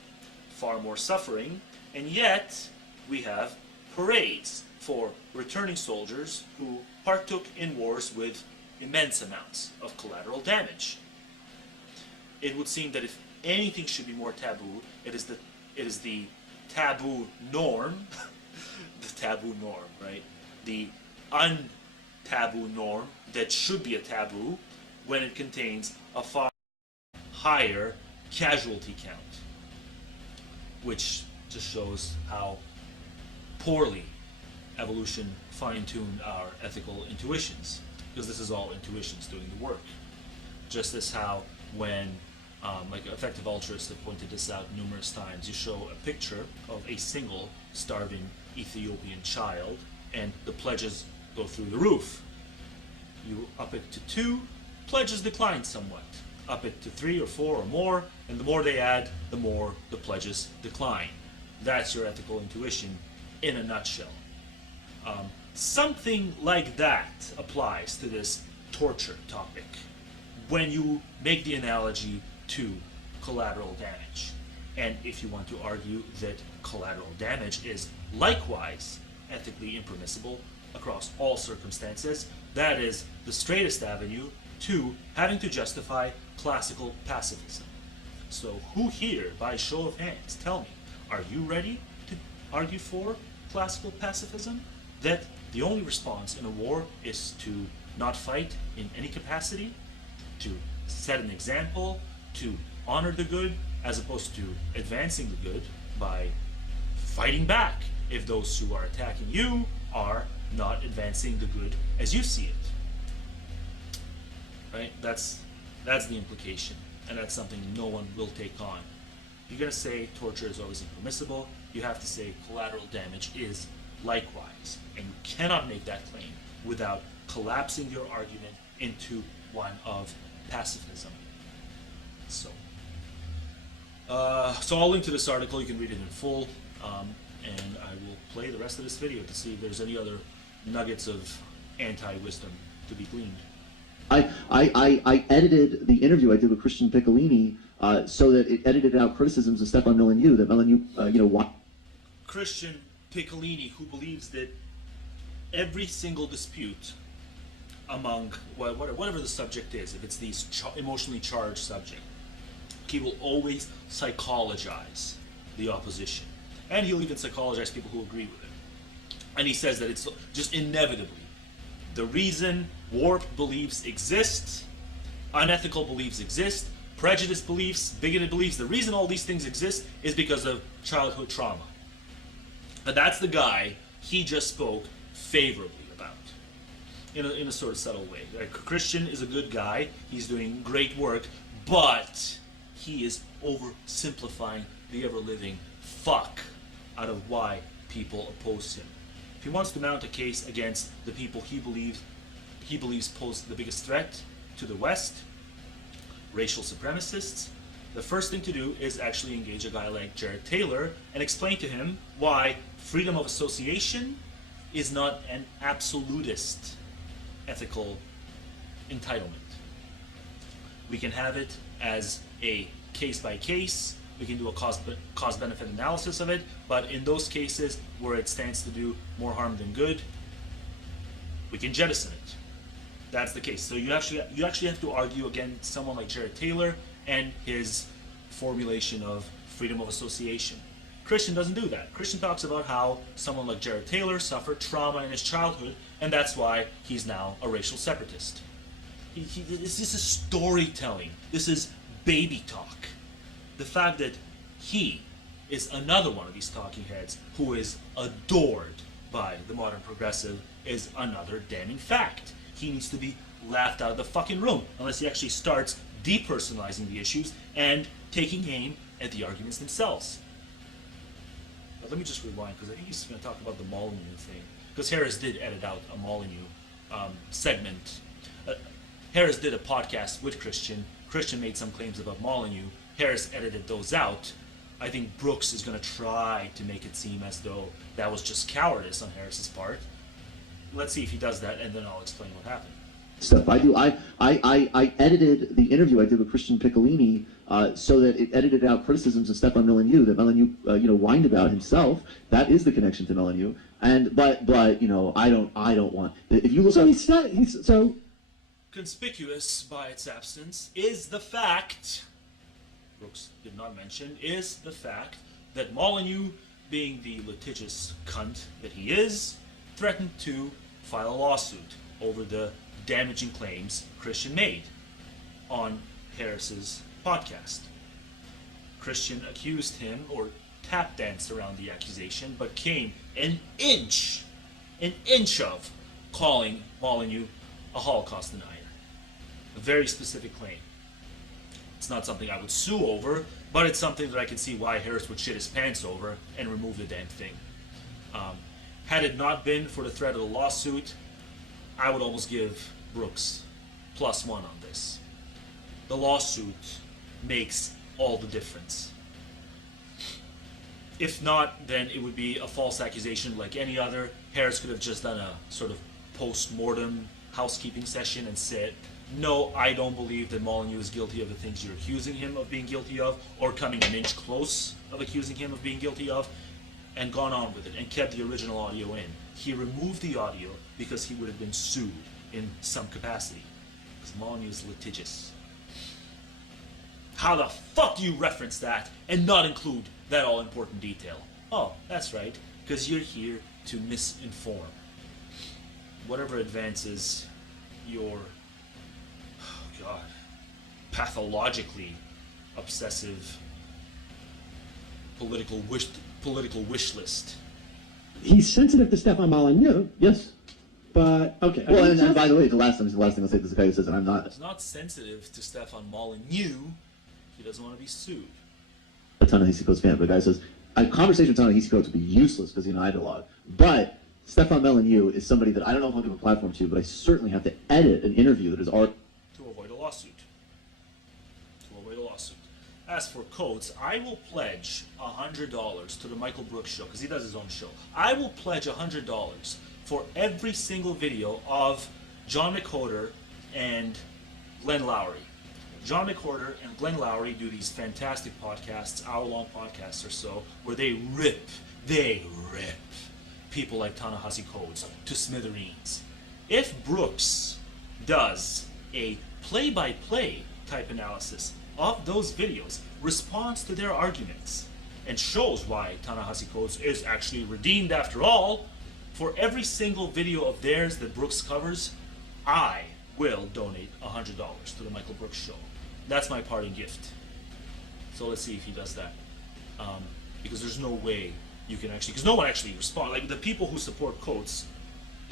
Far more suffering, and yet we have parades for returning soldiers who partook in wars with immense amounts of collateral damage. It would seem that if anything should be more taboo, it is the taboo norm, the taboo norm, right? The un-taboo norm that should be a taboo when it contains a far higher casualty count, which just shows how poorly evolution fine-tuned our ethical intuitions, because this is all intuitions doing the work. Just as how when like effective altruists have pointed this out numerous times, you show a picture of a single starving Ethiopian child and the pledges go through the roof. You up it to 2, pledges decline somewhat. Up it to 3 or 4 or more, and the more they add, the more the pledges decline. That's your ethical intuition in a nutshell. Something like that applies to this torture topic when you make the analogy to collateral damage. And if you want to argue that collateral damage is likewise ethically impermissible across all circumstances, that is the straightest avenue to having to justify classical pacifism. So who here, by show of hands, tell me, are you ready to argue for classical pacifism? That the only response in a war is to not fight in any capacity, to set an example, to honor the good, as opposed to advancing the good by fighting back if those who are attacking you are not advancing the good as you see it. Right? That's the implication, and that's something no one will take on. You're going to say torture is always impermissible, you have to say collateral damage is likewise, and you cannot make that claim without collapsing your argument into one of pacifism. So I'll link to this article, you can read it in full, and I will play the rest of this video to see if there's any other nuggets of anti-wisdom to be gleaned. I edited the interview I did with Christian Piccolini so that it edited out criticisms of Stefan Molyneux, that Molyneux, Christian Piccolini, who believes that every single dispute among whatever the subject is, if it's these emotionally charged subject, he will always psychologize the opposition. And he'll even psychologize people who agree with him. And he says that it's just inevitably the reason warped beliefs exist, unethical beliefs exist, prejudiced beliefs, bigoted beliefs, the reason all these things exist is because of childhood trauma. But that's the guy he just spoke favorably about, in a sort of subtle way. Like, Christian is a good guy, he's doing great work, but he is oversimplifying the ever-living fuck out of why people oppose him. If he wants to mount a case against the people he believes pose the biggest threat to the West, racial supremacists, the first thing to do is actually engage a guy like Jared Taylor and explain to him why freedom of association is not an absolutist ethical entitlement. We can have it as a case-by-case, we can do a cost-benefit analysis of it, but in those cases where it stands to do more harm than good, we can jettison it. That's the case. So you actually have to argue against someone like Jared Taylor and his formulation of freedom of association. Christian doesn't do that. Christian talks about how someone like Jared Taylor suffered trauma in his childhood, and that's why he's now a racial separatist. This is storytelling. This is baby talk. The fact that he is another one of these talking heads who is adored by the modern progressive is another damning fact. He needs to be laughed out of the fucking room unless he actually starts depersonalizing the issues and taking aim at the arguments themselves. But let me just rewind, because I think he's going to talk about the Molyneux thing. Because Harris did edit out a Molyneux segment. Harris did a podcast with Christian. Christian made some claims about Molyneux. Harris edited those out. I think Brooks is going to try to make it seem as though that was just cowardice on Harris's part. Let's see if he does that, and then I'll explain what happened. Stuff I edited the interview I did with Christian Piccolini so that it edited out criticisms of Stefan Molyneux that Molyneux whined about himself. That is the connection to Molyneux. And but I don't want, if you look So up, Conspicuous by its absence is the fact, Brooks did not mention, is the fact that Molyneux, being the litigious cunt that he is, threatened to file a lawsuit over the damaging claims Christian made on Harris's podcast. Christian accused him, or tap danced around the accusation, but came an inch of calling Molyneux a Holocaust denier. A very specific claim. It's not something I would sue over, but it's something that I can see why Harris would shit his pants over and remove the damn thing. Had it not been for the threat of a lawsuit, I would almost give Brooks +1 on this. The lawsuit makes all the difference. If not, then it would be a false accusation like any other. Harris could have just done a sort of post-mortem housekeeping session and said, no, I don't believe that Molyneux is guilty of the things you're accusing him of being guilty of, or coming an inch close of accusing him of being guilty of, and gone on with it, and kept the original audio in. He removed the audio because he would have been sued in some capacity, because Molyneux is litigious. How the fuck do you reference that and not include that all-important detail? Oh, that's right, because you're here to misinform. Whatever advances your, pathologically obsessive political wish list. He's sensitive to Stefan Molyneux, yes. but okay. Well, and by the way, the last thing I'll say, this is the guy who says that I'm not. He's not sensitive to Stefan Molyneux. He doesn't want to be sued. A Ta-Nehisi Coates fan, but the guy says a conversation with Ta-Nehisi Coates would be useless because he's an ideologue. But Stefan Molyneux is somebody that I don't know if I'll give a platform to, but I certainly have to edit an interview that is already To avoid a lawsuit. As for Coates, I will pledge $100 to the Michael Brooks show, because he does his own show. I will pledge $100 for every single video of John McWhorter and Glenn Lowry. John McWhorter and Glenn Lowry do these fantastic podcasts, hour-long podcasts or so, where they rip people like Ta-Nehisi Coates to smithereens. If Brooks does a play-by-play type analysis of those videos, responds to their arguments, and shows why Ta-Nehisi Coates is actually redeemed after all, for every single video of theirs that Brooks covers, I will donate $100 to the Michael Brooks show. That's my parting gift. So let's see if he does that. Because there's no way you can actually, because no one actually responds. Like the people who support Coates,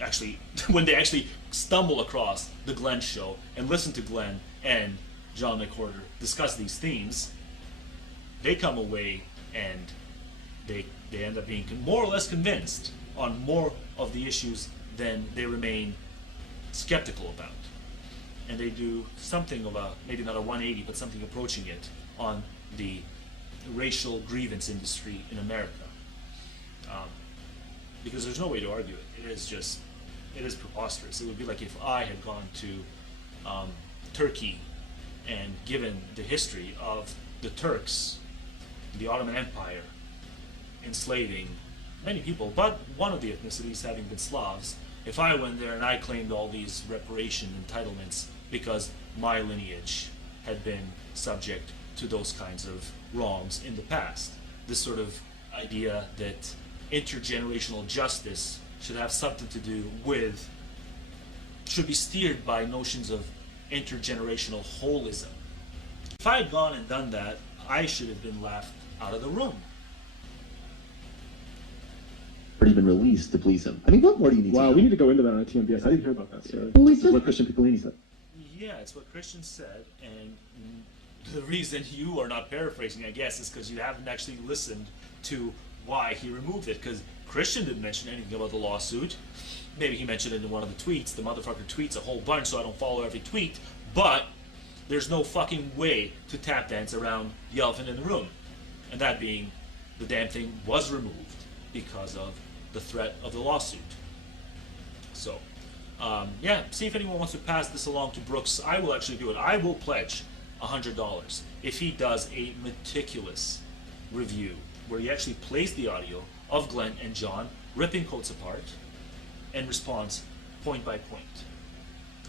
actually, when they actually stumble across the Glenn show and listen to Glenn and John McWhorter discuss these themes, they come away and they end up being more or less convinced on more of the issues than they remain skeptical about. And they do something of a, maybe not a 180, but something approaching it on the racial grievance industry in America. Because there's no way to argue it. It is preposterous. It would be like if I had gone to Turkey and given the history of the Turks, the Ottoman Empire, enslaving many people, but one of the ethnicities having been Slavs, if I went there and I claimed all these reparation entitlements because my lineage had been subject to those kinds of wrongs in the past. This sort of idea that intergenerational justice should have something to do with, should be steered by notions of intergenerational holism. If I had gone and done that, I should have been laughed out of the room. already been released to please him. I mean, what more do you need to know? Wow, we need to go into that on TMBS. I didn't hear about that story. Well, This is what Christian Piccolini said. Yeah, it's what Christian said, and the reason you are not paraphrasing, I guess, is because you haven't actually listened to why he removed it, because Christian didn't mention anything about the lawsuit. Maybe he mentioned it in one of the tweets. The motherfucker tweets a whole bunch, so I don't follow every tweet, but there's no fucking way to tap dance around the elephant in the room. And that being, the damn thing was removed because of the threat of the lawsuit. So, yeah, see if anyone wants to pass this along to Brooks. I will actually do it. I will pledge $100 if he does a meticulous review where he actually plays the audio of Glenn and John ripping quotes apart and responds point by point,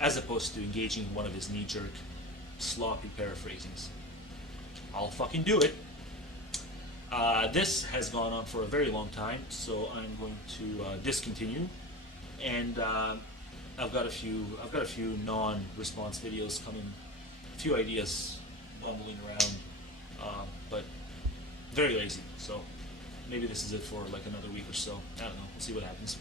as opposed to engaging in one of his knee-jerk, sloppy paraphrasings. I'll fucking do it. This has gone on for a very long time, so I'm going to discontinue, and I've got a few non-response videos coming, a few ideas bumbling around, but very lazy. So maybe this is it for like another week or so. I don't know. We'll see what happens.